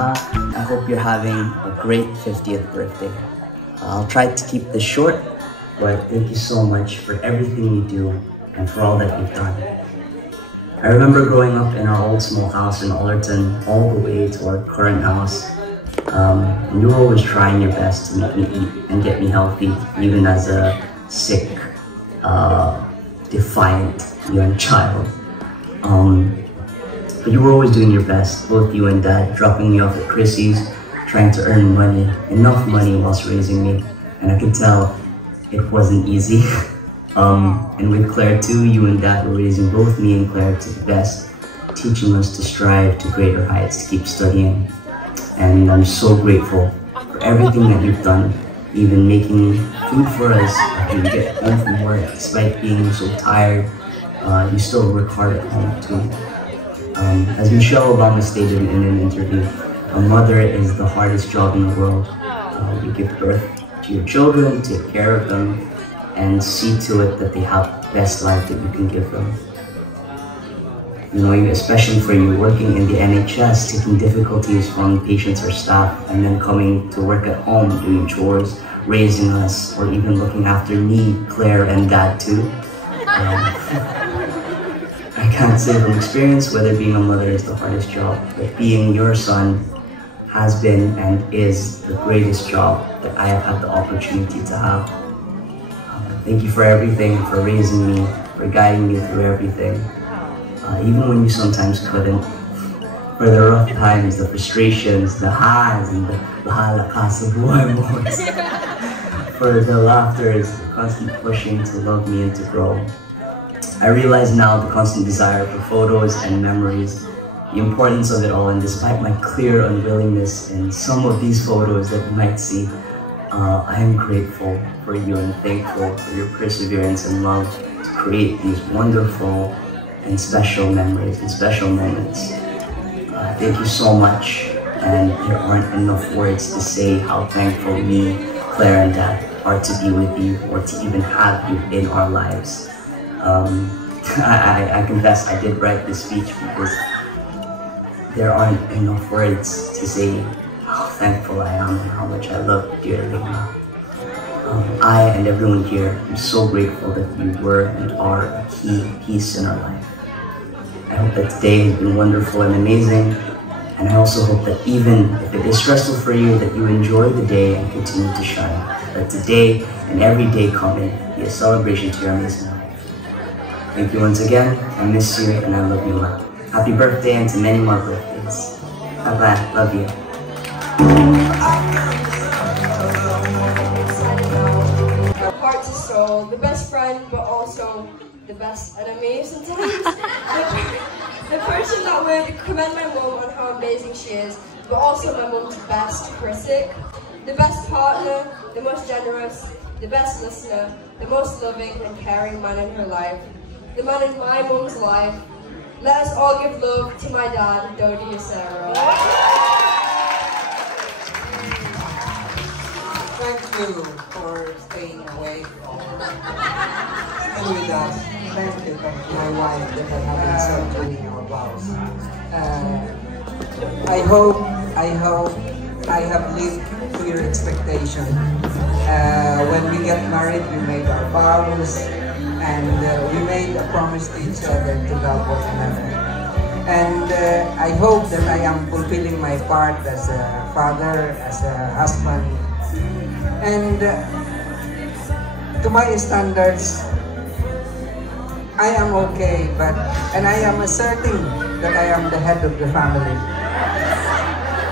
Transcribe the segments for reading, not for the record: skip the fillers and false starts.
Yuna. I hope you're having a great 50th birthday. I'll try to keep this short, but thank you so much for everything you do and for all that you've done. I remember growing up in our old small house in Ullerton all the way to our current house. You were always trying your best to make me eat and get me healthy, even as a sick, defiant young child. But you were always doing your best, both you and Dad, dropping me off at Chrissy's, trying to earn money, enough money whilst raising me. And I could tell it wasn't easy. And with Claire too, you and Dad were raising both me and Claire to the best, teaching us to strive to greater heights, to keep studying. And I'm so grateful for everything that you've done, even making food for us after we get home from work. Despite being so tired, you still work hard at home too. As Michelle Obama stated in an interview, a mother is the hardest job in the world. You give birth to your children, take care of them, and see to it that they have the best life that you can give them. You know, especially for you working in the NHS, taking difficulties from patients or staff, and then coming to work at home, doing chores, raising us, or even looking after me, Claire, and Dad too. I can't say from experience whether being a mother is the hardest job, but being your son has been and is the greatest job that I have had the opportunity to have. Thank you for everything, for raising me, for guiding me through everything. Even when you sometimes couldn't. For the rough times, the frustrations, the highs, and the bahala ka sa buhay mo. For the laughters, the constant pushing to love me and to grow. I realize now the constant desire for photos and memories, the importance of it all, and despite my clear unwillingness in some of these photos that you might see, I am grateful for you and thankful for your perseverance and love to create these wonderful and special memories and special moments. Thank you so much, and there aren't enough words to say how thankful me, Claire, and Dad are to be with you or to even have you in our lives. I confess I did write this speech because there aren't enough words to say how thankful I am and how much I love you dearly. I and everyone here am so grateful that you were and are a key piece in our life. I hope that today has been wonderful and amazing, and I also hope that even if it is stressful for you, that you enjoy the day and continue to shine. That today and every day coming be a celebration to your amazing life. Thank you once again. I miss you and I love you a lot. Happy birthday and to many more birthdays. Bye-bye. Love you. Heart to soul, the best friend, but also the best enemy sometimes. The person that would commend my mom on how amazing she is, but also my mom's best critic. The best partner, the most generous, the best listener, the most loving and caring man in her life. The man in my mom's life. Let us all give love to my dad, Dodi Yusera. Thank you for staying awake and with us. Thank you, my wife, that I haven't said during our vows. I hope I have lived to your expectation. When we get married, we made our vows, and we made a promise to each other to love one another. And I hope that I am fulfilling my part as a father, as a husband. And to my standards, I am okay, and I am asserting that I am the head of the family.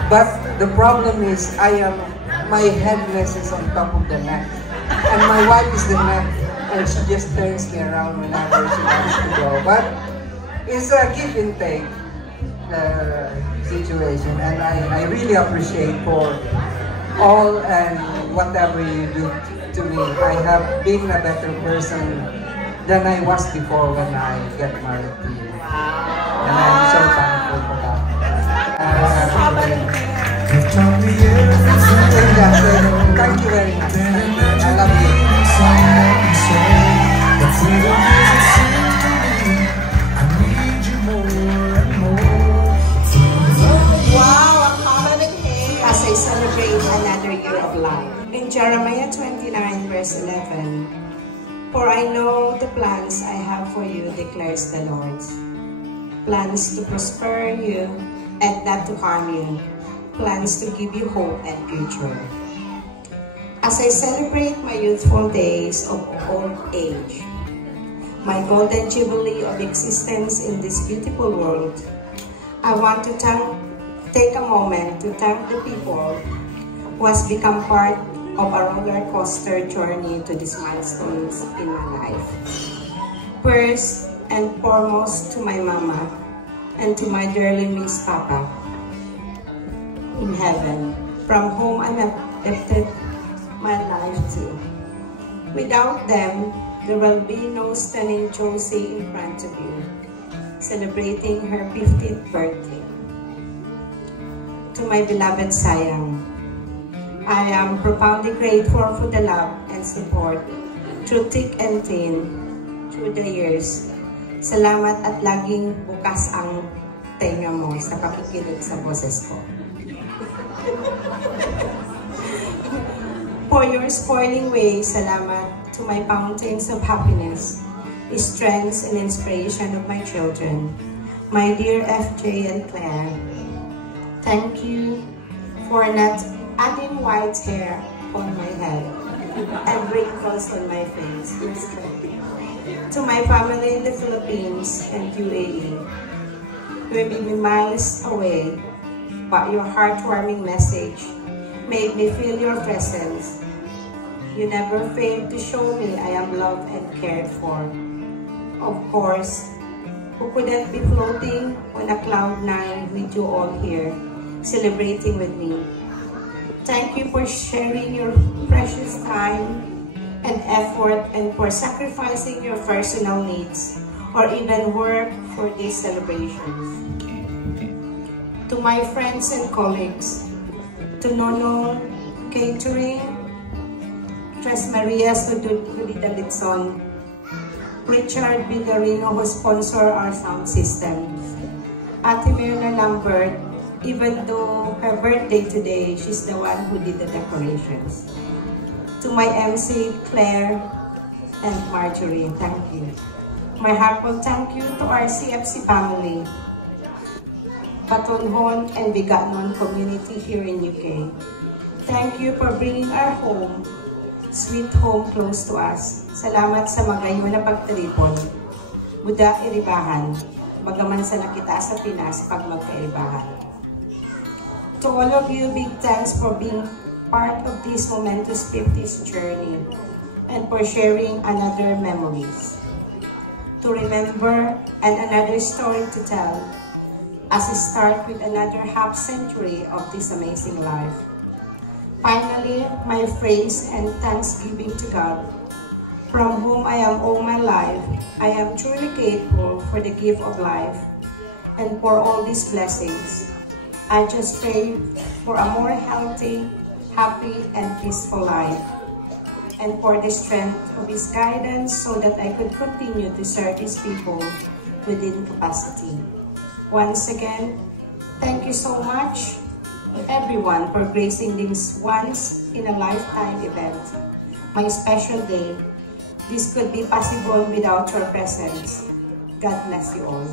But the problem is, my headness is on top of the neck, and my wife is the neck, and she just turns me around whenever she wants to go. But it's a give and take situation, and I really appreciate for all and whatever you do to me. I have been a better person than I was before when I get married to you. And I'm so thankful for that. Thank you very much. I love you. Wow, akala verse 11. For I know the plans I have for you, declares the Lord. Plans to prosper you and not to harm you. Plans to give you hope and future. As I celebrate my youthful days of old age, my golden jubilee of existence in this beautiful world, I want to take a moment to thank the people who has become part of a roller coaster journey to these milestones in my life. First and foremost to my mama and to my dearly Miss Papa in heaven, from whom I have lifted my life to. Without them, there will be no stunning Josie in front of you, celebrating her 50th birthday. To my beloved Sayang, I am profoundly grateful for the love and support through thick and thin, through the years. Salamat at laging bukas ang tenga mo sa pakikinig sa boses ko. For your spoiling ways, salamat to my fountains of happiness, strength and inspiration of my children, my dear FJ and Claire. Thank you for not adding white hair on my head and wrinkles on my face. To my family in the Philippines and UAE, you may be miles away, but your heartwarming message made me feel your presence. You never failed to show me I am loved and cared for. Of course, who couldn't be floating on a cloud nine with you all here, celebrating with me. Thank you for sharing your precious time and effort and for sacrificing your personal needs or even work for these celebrations. To my friends and colleagues, to Nono Catering, Tres Maria Sudida Litson, Richard Villarino who sponsor our sound systems, Ate Myrna Lambert, even though her birthday today, she's the one who did the decorations. To my MC, Claire and Marjorie, thank you. My heartfelt thank you to our CFC family, Batonhon and Bigatnon community here in UK. Thank you for bringing our home, sweet home close to us. Salamat sa magayon na pagtripon. Buda iribahan, bagaman sa nakita sa Pinas pag magkairibahan. To all of you, big thanks for being part of this momentous 50th journey and for sharing another memories to remember and another story to tell as we start with another half century of this amazing life. Finally, my praise and thanksgiving to God, from whom I am all my life. I am truly grateful for the gift of life and for all these blessings. I just pray for a more healthy, happy, and peaceful life, and for the strength of His guidance so that I could continue to serve His people within capacity. Once again, thank you so much, everyone, for gracing this once-in-a-lifetime event, my special day. This could be possible without your presence. God bless you all.